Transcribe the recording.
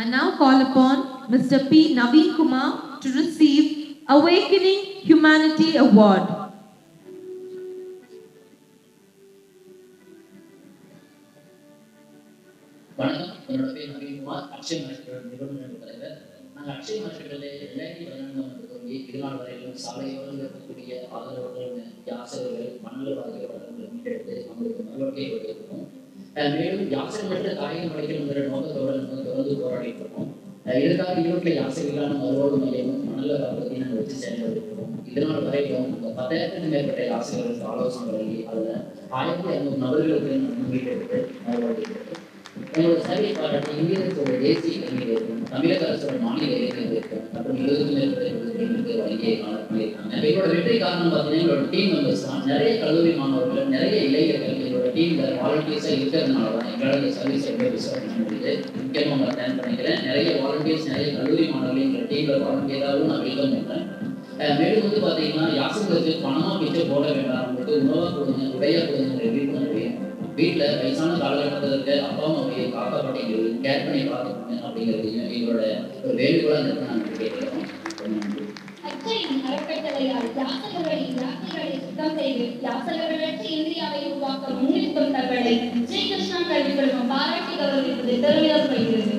I now call upon Mr. P. Naveen Kumar to receive Awakening Humanity Award. வணக்கம், என்னோட பேர் நவீன்குமார். அக்ஷய் மார்க்கெட்டோட நிறுவனர் தலைவர். நாங்கள் அக்ஷய் மார்க்கெட்டில் 2014ஆம் ஆண்டு தொடங்கி இதுநாள் வரையிலும் சாலையோரம் இருக்கக்கூடிய ஆதரவுகள் யாசகர்கள் மணலில் பாதிக்கப்பட்டவர்களை மீட்டெடுத்து அவங்களுக்கு மறுவாழ்க்கை கொடுத்திருக்கோம். மேலும் யாசகர்கள்ட்ட காயம் அடைக்கணுங்கிற நோக்கத்தோடு நம்ம தொடர்ந்து போராடிட்டு இருக்கோம். இதற்காக ஈரோட்டில் யாசகர்களான மறுவாழ்வு மையமும் மணலில் காப்பதையும் நாங்கள் வச்சு செயல்படுத்திருக்கோம். இதனால் வரையிலும் 10,000க்கும் மேற்பட்ட யாசகர்களுக்கு ஆலோசனை வழங்கி அதில் 1,500 நபர்களுக்கு மீட்டெடுத்து மறுவாழ்வு என்னோட சேவை பாராட்டி இந்தியத்தோட தேசிய கல்வியில் இருக்கும், தமிழக அரசோட மாநில இலக்கியம் இருக்கும் மற்றும் 20க்கும் மேற்பட்ட வழங்கிய பண்ணியிருக்காங்க. எங்களோட வெற்றி காரணம் பார்த்தீங்கன்னா எங்களோட டீம் மெம்பர்ஸ் தான். நிறைய கல்லூரி மாணவர்கள், நிறைய இளைஞர்கள் எங்களோட டீம்ல வாலண்டியர்ஸாக இருக்கிறதுனால தான் எங்களால் இந்த சர்வீஸ் எப்படி ரிசர்வ் பண்ண முடியுது. முக்கியமாக உங்களை தேங்க் பண்ணிக்கிறேன். நிறைய வாலண்டியர்ஸ், நிறைய கல்லூரி மாணவர்கள் எங்கள் டீமில் வாலண்டியராகவும் நான் வெல்கம் பண்ணுறேன். மேலும் வந்து பார்த்தீங்கன்னா யாசகர்களுக்கு பணமாக பிச்சை போட வேண்டாம், அவங்களுக்கு உணவாக கொடுங்க, உடையாக கொடுங்கிற விழிப்புணர்வு வீட்டில் வயசான காலகட்டத்தில் இருக்க அப்பா அம்மாவையை காக்கா பாட்டிகள் கேர் பண்ணி பார்த்துக்கோங்க அப்படிங்கிறதையும் எங்களோட ஒரு வேண்டுகோளாக இருக்கு நாங்கள் கேட்கிறோம். அக்கறையின் அறக்கட்டளையால் யாசகர்களை சுத்தம் செய்து யாசகர்களற்ற இந்தியாவை உருவாக்க முன்னிற்கும் தங்களை ஸ்ரீகிருஷ்ணா கல்விக் குழுமம் பாராட்டி கௌரவிப்பது பெருமிதம் கொள்கிறது.